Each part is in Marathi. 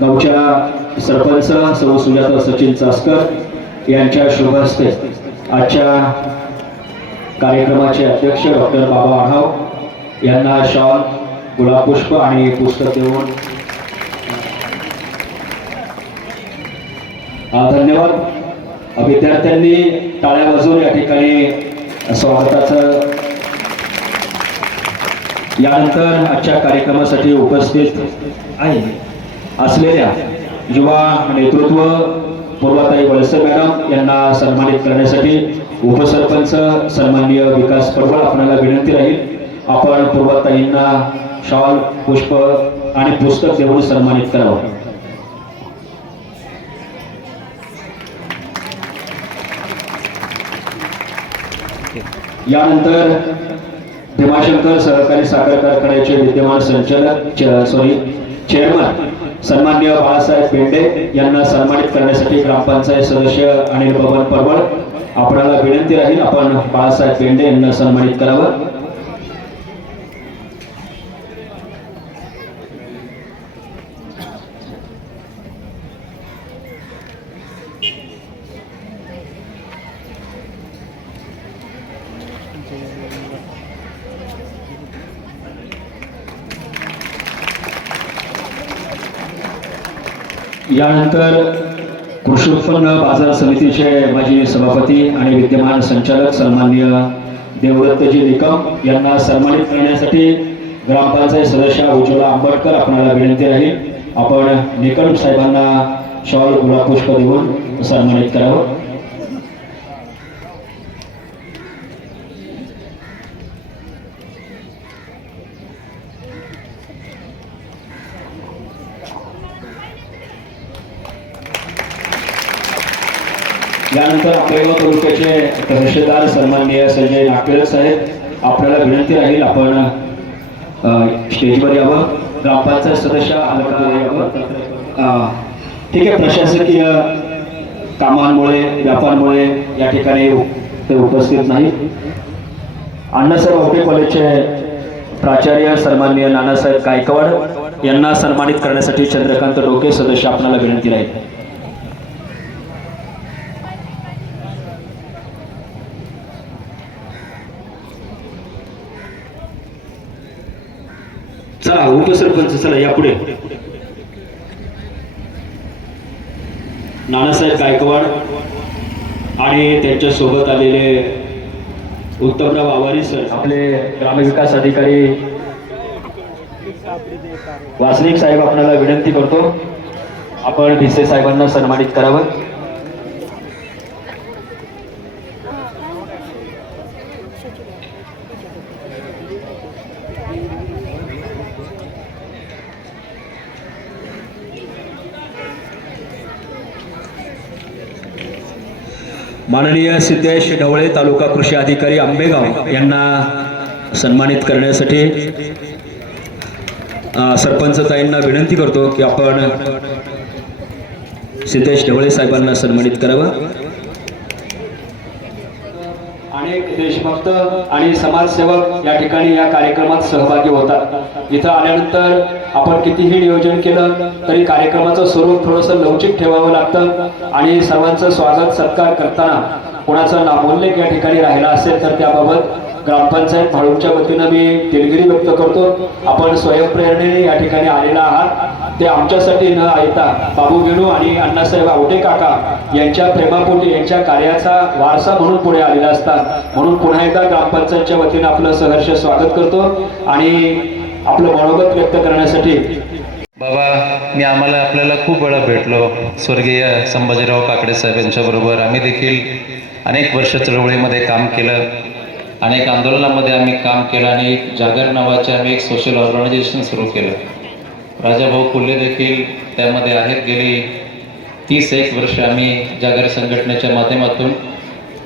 गावच्या सरपंच सर्व सुजाता सचिन चासकर यांच्या शुभ हस्ते आजच्या कार्यक्रमाचे अध्यक्ष डॉक्टर बाबा आढाव यांना शॉल गुलाबपुष्प आणि पुस्तक देऊन धन्यवाद. विद्यार्थ्यांनी टाळ्या वाजून या ठिकाणी स्वागताचं यानंतर आजच्या कार्यक्रमासाठी उपस्थित आहे. असलेल्या युवा नेतृत्व पूर्वाताई वळसे मॅडम यांना सन्मानित करण्यासाठी उपसरपंच सन्माननीय विकास पडवळ आपल्याला विनंती राहील. आपण पूर्वाताईंना शॉल पुष्प आणि पुस्तक देऊन सन्मानित करावं. यानंतर भीमाशंकर सहकारी साखर कारखान्याचे विद्यमान संचालक सॉरी चेअरमन सन्मान्य बाळासाहेब पेंडे यांना सन्मानित करण्यासाठी ग्रामपंचायत सदस्य अनिल बबन परवळ आपणाला विनंती राहील आपण बाळासाहेब पेंडे यांना सन्मानित करावं. यानंतर कृषी उत्पन्न बाजार समितीचे माजी सभापती आणि विद्यमान संचालक सन्माननीय देवव्रतजी निकम यांना सन्मानित करण्यासाठी ग्रामपंचायत सदस्य उज्ज्वला आंबटकर आपणाला विनंती राहील. आपण निकम साहेबांना शॉल गुलाब पुष्प देऊन सन्मानित करावं. यानंतर आपल्या तालुक्याचे तहसीलदार सन्माननीय संजय नागपेर साहेब आपल्याला विनंती राहील आपण स्टेजवर यावं ग्रामपंचायत सदस्य यावं. ठीक आहे प्रशासकीय कामांमुळे व्यापारमुळे या ठिकाणी ते उपस्थित नाही अण्णासाहेब होटे कॉलेजचे प्राचार्य सन्माननीय नानासाहेब गायकवाड यांना सन्मानित करण्यासाठी चंद्रकांत डोके सदस्य आपल्याला विनंती राहील. चला उपसरपंच चला या पुढे. नानासाहेब गायकवाड आणि त्यांच्यासोबत आलेले उत्तमराव आवारी सर आपले ग्रामविकास अधिकारी. वासनिक साहेब आपल्याला विनंती करतो. आपण भिसे साहेबांना सन्मानित करावं. माननीय सिद्धेश ढवळे तालुका कृषी अधिकारी आंबेगाव यांना सन्मानित करण्यासाठी सरपंच ताईंना विनंती करतो की आपण सिद्धेश ढवळे साहेबांना सन्मानित करावं. अनेक देशभक्त आणि समाजसेवक या ठिकाणी या कार्यक्रमात सहभागी होतात. इथं आल्यानंतर आपण कितीही नियोजन केलं तरी कार्यक्रमाचं स्वरूप थोडंसं लवचिक ठेवावं लागतं आणि सर्वांचं स्वागत सत्कार करताना कोणाचा नामोल्लेख या ठिकाणी राहिला असेल तर त्याबाबत ग्रामपंचायत भाडूच्या वतीनं मी दिलगिरी व्यक्त करतो. आपण स्वयंप्रेरणेने या ठिकाणी आलेला आहात. ते आमच्यासाठी न ऐकता बाबू गेणू आणि अण्णासाहेब आवटे काका यांच्या प्रेमापोटी यांच्या कार्याचा वारसा म्हणून पुढे आलेला असतात म्हणून पुन्हा एकदा ग्रामपंचायतच्या वतीनं आपलं सहर्ष स्वागत करतो आणि आपलं मनोगत व्यक्त करण्यासाठी बाबा मी आम्हाला आपल्याला खूप वेळा भेटलो. स्वर्गीय संभाजीराव काकडे साहेब यांच्याबरोबर आम्ही देखील अनेक वर्ष चळवळीमध्ये काम केलं. अनेक आंदोलनामध्ये आम्ही काम केलं आणि जागर नावाचे आम्ही एक सोशल ऑर्गनायझेशन सुरू केलं. राजाभाऊ फुले देखील त्यामध्ये आहेत गेली तीस एक वर्ष आम्ही जागर संघटनेच्या माध्यमातून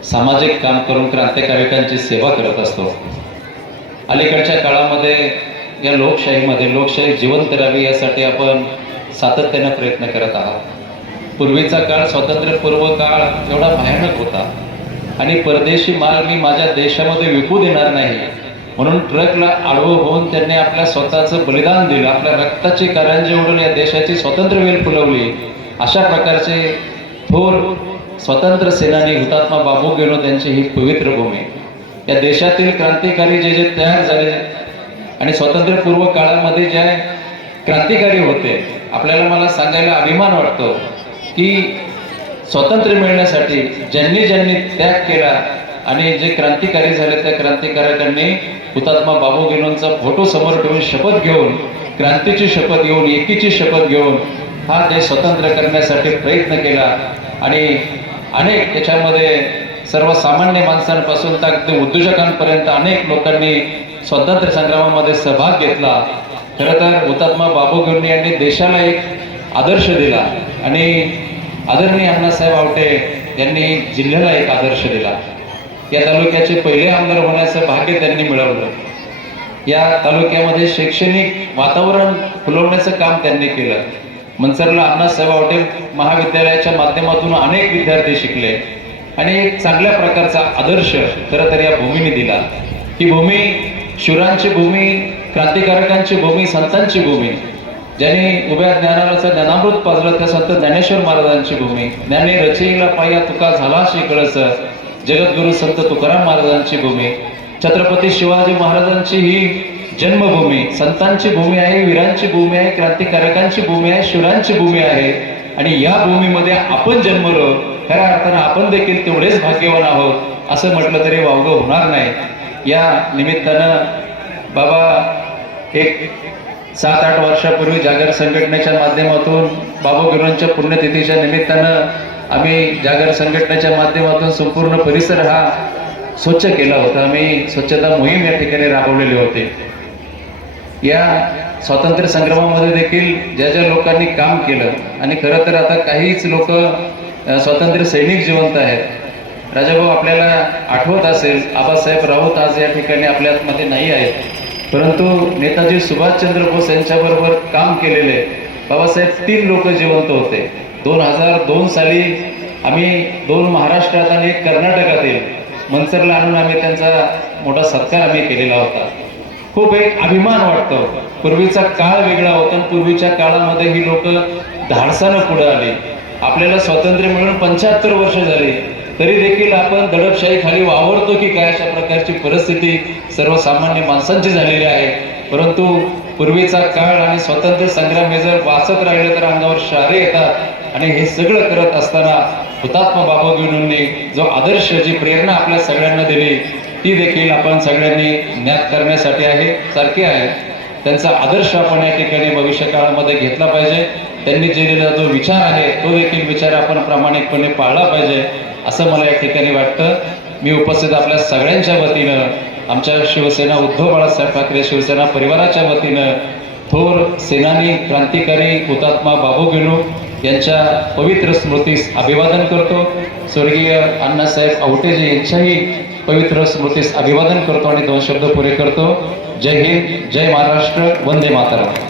सामाजिक काम करून क्रांतिकारकांची सेवा करत असतो. अलीकडच्या काळामध्ये या लोकशाहीमध्ये लोकशाही जिवंत राहावी यासाठी आपण सातत्यानं प्रयत्न करत आहात. पूर्वीचा काळ स्वातंत्र्यपूर्व काळ एवढा भयानक होता. आणि परदेशी माल मी माझ्या देशामध्ये विकू देणार नाही. म्हणून ट्रकला आडवं होऊन त्यांनी आपल्या स्वतःचं बलिदान दिलं. आपल्या रक्ताची करंजी ओढून या देशाची स्वतंत्र वेल फुलवली. अशा प्रकारचे थोर स्वतंत्र सेनानी हुतात्मा बाबू गेलो त्यांची ही पवित्र भूमी. या देशातील क्रांतिकारी जे जे तयार झाले आणि स्वातंत्र्यपूर्व काळामध्ये ज्या क्रांतिकारी होते आपल्याला मला सांगायला अभिमान वाटतो की स्वातंत्र्य मिळण्यासाठी ज्यांनी ज्यांनी त्याग केला आणि जे क्रांतिकारी झाले त्या क्रांतिकारकांनी हुतात्मा बाबू गेलोंचा फोटो समोर ठेवून शपथ घेऊन क्रांतीची शपथ घेऊन एकीची शपथ घेऊन हा देश स्वतंत्र करण्यासाठी प्रयत्न केला. आणि अनेक त्याच्यामध्ये सर्वसामान्य माणसांपासून तर अगदी उद्योजकांपर्यंत अनेक लोकांनी स्वातंत्र्य संग्रामामध्ये सहभाग घेतला. खरं तर हुतात्मा बाबू गिरणी यांनी देशाला एक आदर्श दिला आणि आदरणीय अण्णासाहेब आवटे यांनी जिल्ह्याला एक आदर्श दिला. या तालुक्याचे पहिले आमदार होण्याचं भाग्य त्यांनी मिळवलं. या तालुक्यामध्ये शैक्षणिक वातावरण फुलवण्याचं काम त्यांनी केलं. मनसरला अण्णासाहेब आवटे महाविद्यालयाच्या माध्यमातून अनेक विद्यार्थी शिकले आणि एक चांगल्या प्रकारचा आदर्श खरं तर या भूमीने दिला. ही भूमी शिवरांची भूमी क्रांतिकारकांची भूमी संतांची भूमी ज्यांनी उभ्या ज्ञानाचं ज्ञानामृत पाजलं त्या संत ज्ञानेश्वर महाराजांची भूमी. ज्ञाने रचईला पाया तुका झाला शिकळस जगद्गुरु संत तुकाराम महाराजांची भूमी. छत्रपती शिवाजी महाराजांची ही जन्मभूमी संतांची भूमी आहे वीरांची भूमी आहे क्रांतिकारकांची भूमी आहे शिवरांची भूमी आहे. आणि या भूमीमध्ये आपण जन्मलो खऱ्या अर्थानं आपण देखील तेवढेच भाग्यवान आहोत असं म्हटलं तरी वावगं होणार नाही. या निमित्तानं बाबा एक सात आठ वर्षापूर्वी जागर संघटनेच्या माध्यमातून बाबू गिरोंच्या पुण्यतिथीच्या निमित्तानं आम्ही जागर संघटनेच्या माध्यमातून संपूर्ण परिसर हा स्वच्छ केला होता. आम्ही स्वच्छता मोहीम या ठिकाणी राबवलेली होती. या स्वातंत्र्य संग्रामामध्ये देखील ज्या ज्या लोकांनी काम केलं आणि खरं तर आता काहीच लोक स्वातंत्र्य सैनिक जिवंत आहेत. राजाभाऊ आपल्याला आठवत असेल आबासाहेब राऊत आज या ठिकाणी आपल्यामध्ये नाही आहेत. परंतु नेताजी सुभाषचंद्र बोस यांच्याबरोबर काम केलेले बाबासाहेब तीन लोक जिवंत होते. दोन हजार दोन साली आम्ही दोन महाराष्ट्रात आणि एक कर्नाटकातील मनसरला आणून आम्ही त्यांचा मोठा सत्कार आम्ही केलेला होता. खूप एक अभिमान वाटतो. पूर्वीचा काळ वेगळा होता आणि पूर्वीच्या काळामध्ये ही लोक धाडसानं पुढे आली. आपल्याला स्वातंत्र्य मिळून पंच्याहत्तर वर्ष झाली. तरी देखील आपण दडपशाही खाली वावरतो की काय अशा प्रकारची परिस्थिती सर्वसामान्य माणसांची झालेली आहे. परंतु पूर्वीचा काळ आणि स्वातंत्र्य संग्राम हे जर वाचत राहिले तर अंगावर शारे येतात आणि हे सगळं करत असताना हुतात्मा बाबा गुरुंनी जो आदर्श जी प्रेरणा आपल्या सगळ्यांना दिली ती देखील आपण सगळ्यांनी ज्ञात करण्यासाठी आहे सारखी आहे. त्यांचा आदर्श आपण या ठिकाणी भविष्य काळामध्ये घेतला पाहिजे. त्यांनी दिलेला जो विचार आहे तो देखील विचार आपण प्रामाणिकपणे पाळला पाहिजे. असं मला या ठिकाणी वाटतं. मी उपस्थित आपल्या सगळ्यांच्या वतीनं आमच्या शिवसेना उद्धव बाळासाहेब ठाकरे शिवसेना परिवाराच्या वतीनं थोर सेनानी क्रांतिकारी हुतात्मा बाबू गेलो यांच्या पवित्र स्मृतीस अभिवादन करतो. स्वर्गीय अण्णासाहेब आवटेजे यांच्याही पवित्र स्मृतीस अभिवादन करतो आणि दोन शब्द पुरे करतो. जय हिंद जय महाराष्ट्र वंदे मातरम.